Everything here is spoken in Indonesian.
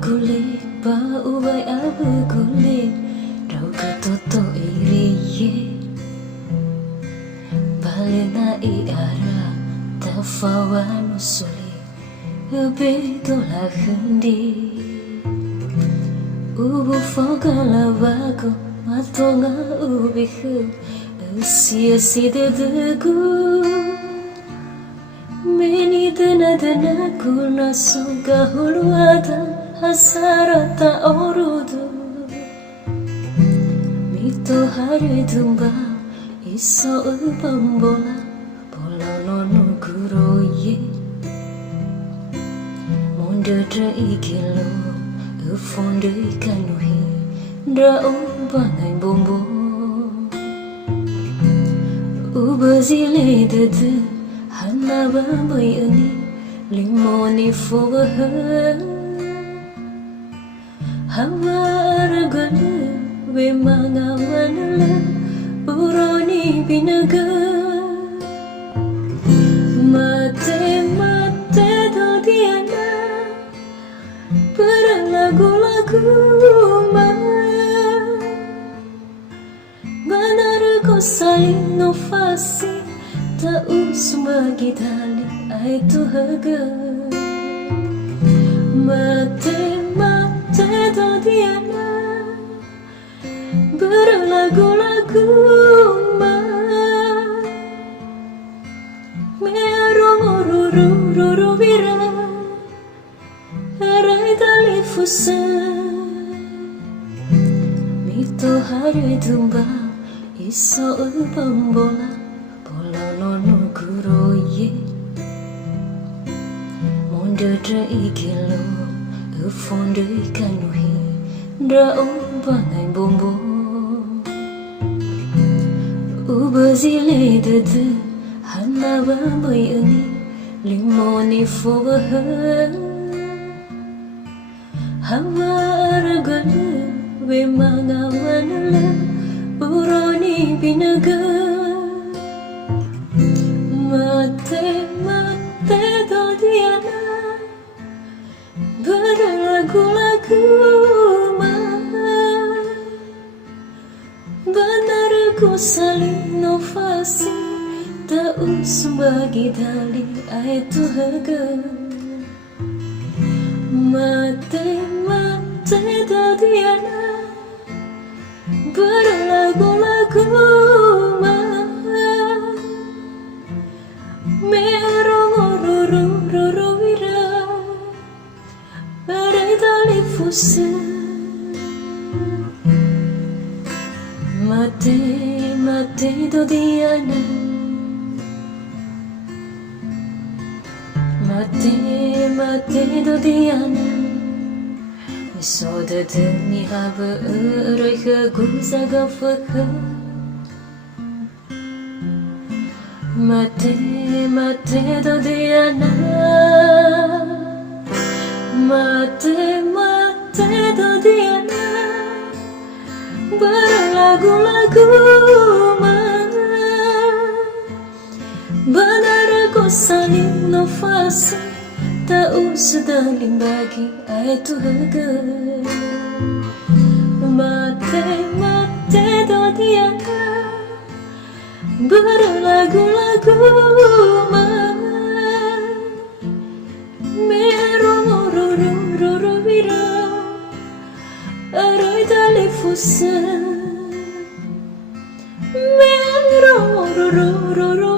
kulit ba uwai abu kulit Rau ke toto iriye Balena i ara tafawan usuli Betola hendi Ubu fogala wako matonga ubihu Sia-sia dedegu Meni dana kuna suga huluada hasarata orudu Mito hari tumba iso bambola bola nono kuroye Monde dra ikilo ufonde ikanuhi dra umbangai bombo Ubazile dedu Hana bambai ani limoni fobaha Hawa aragana Wemanga manala Uroni binaga Mate dodiana Lagu-lagu ma Benar ko saling no fasi Taus magidali ay tuhaga Mate dodiana Berlagu-lagu ma Merong ruru bira Aray tali fusa Mito hari tumba Iso bambola nono kuroye Monde dra ikilo ufonde ikanuhi dra umbangai bombo Ubazile dedu hana bambai ani limoni fobaha Hawa aragana wemanga manala uroni binaga Mate dodiana Berlagu-lagu ma Benar ku saling novasi Taus bagi dali ay tuhaga Mate dodiana Berlagu-lagu ma Merong ruru wira Aray tali fusa Mate dodiana Mate dodiana Misoda demi haba aray kaguzaga fakha Mate dodiana Mate dodiana Berlagu-lagu ma Benar ko saling novasi Taus daling bagi ay tuhaga Mate dodiana Berlagu-lagu ma Merong ruru bira Aray tali fusa Merong ruru